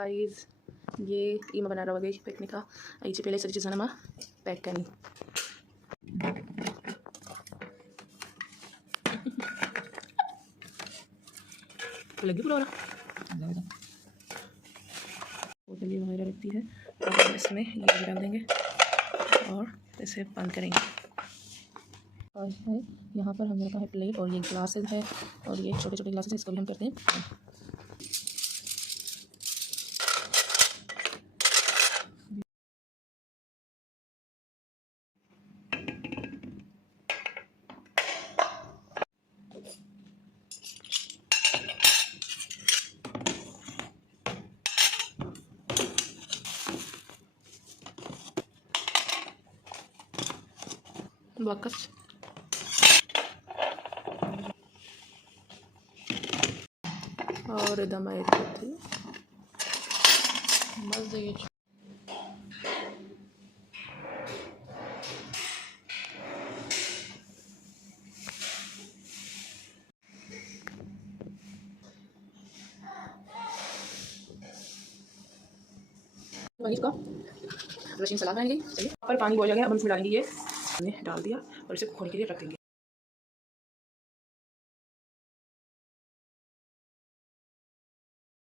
Guys ये इमा बना रहा होगा पिकनिक का आईची पहले सरी चीज़ां पैक करनी लगी पूरा बोतल वगैरह रखती है और इसमें ये भी डाल देंगे और इसे बंद करेंगे। और यहाँ पर हमने रखा है प्लेट और ये ग्लासेस है और ये छोटे छोटे ग्लासेस इसको भी हम करते हैं। वाकस और दम आए थे मज़े इसका मशीन चला पाएंगे। चलिए पर पानी बॉईल हो गया, अब हम इसमें डालेंगे ये हमने डाल दिया और इसे खोलने के लिए रख देंगे।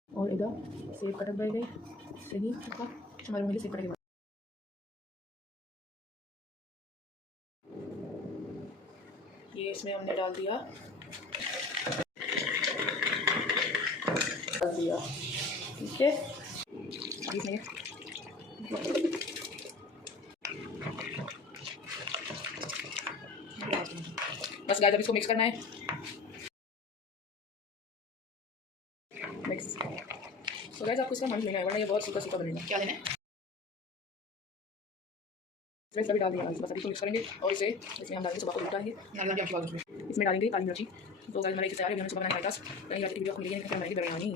और इधर सेब कटक गए गए सही हमारे मिले सेब कटक ये इसमें हमने डाल दिया ठीक है। इसमें बस गाइस अब इसको मिक्स करना है। मिक्स तो गाइस आपको इसका मन लेना है वरना ये बहुत सूखा सूखा बनेगा। क्या लेना है इसमें सभी डाल दिया बस अभी इसको मिक्स करेंगे और इसे इसमें हम डालेंगे सुबह को डालेंगे इसमें डालेंगे काली मिर्ची। तो गाइस हमारे तैयार है हमने सुबह बनाया था कहीं जाके वीडियो खुली है फिर बनाएंगे बिरयानी।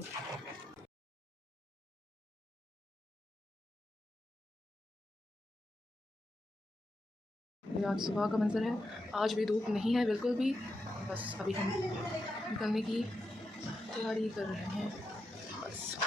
आज सुबह का मंजर है, आज भी धूप नहीं है बिल्कुल भी, बस अभी हम निकलने की तैयारी कर रहे हैं बस।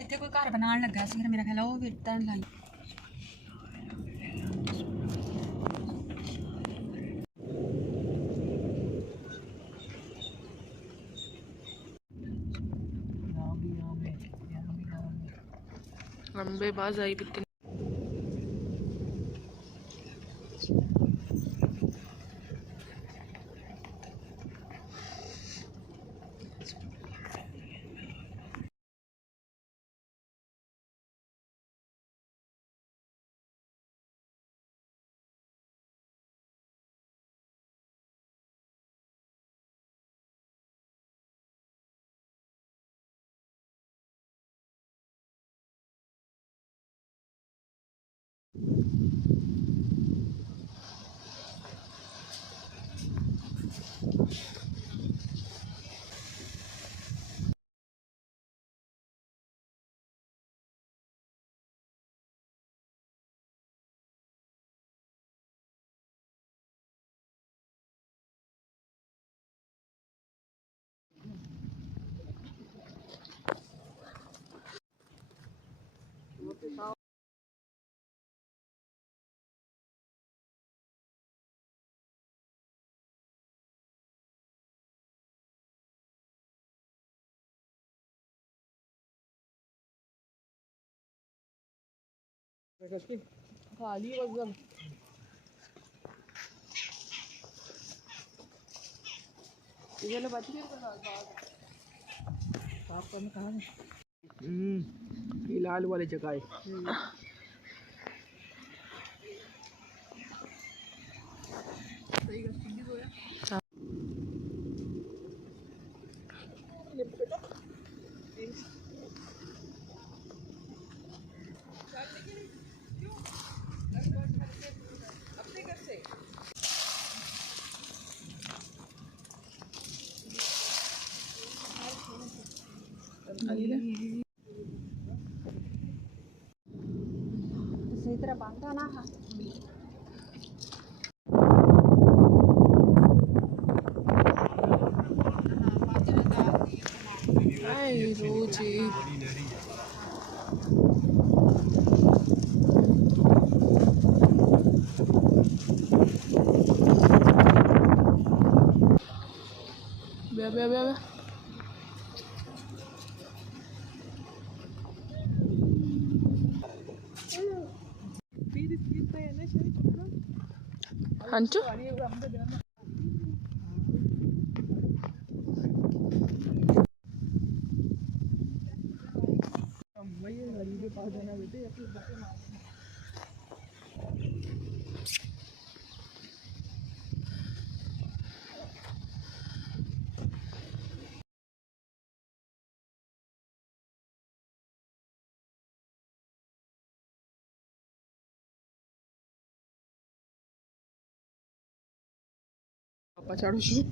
इतने कोई घर बनाने लगा सी मेरा ख्याल वो विरतन लाई लंबे बाज आई पितनी खाली वजन ये लो बाजी के साफ करने कहाँ है? ये लाल वाली जगह है। सही तरह बांधा ना। रोजी बे हंचू apa cara sih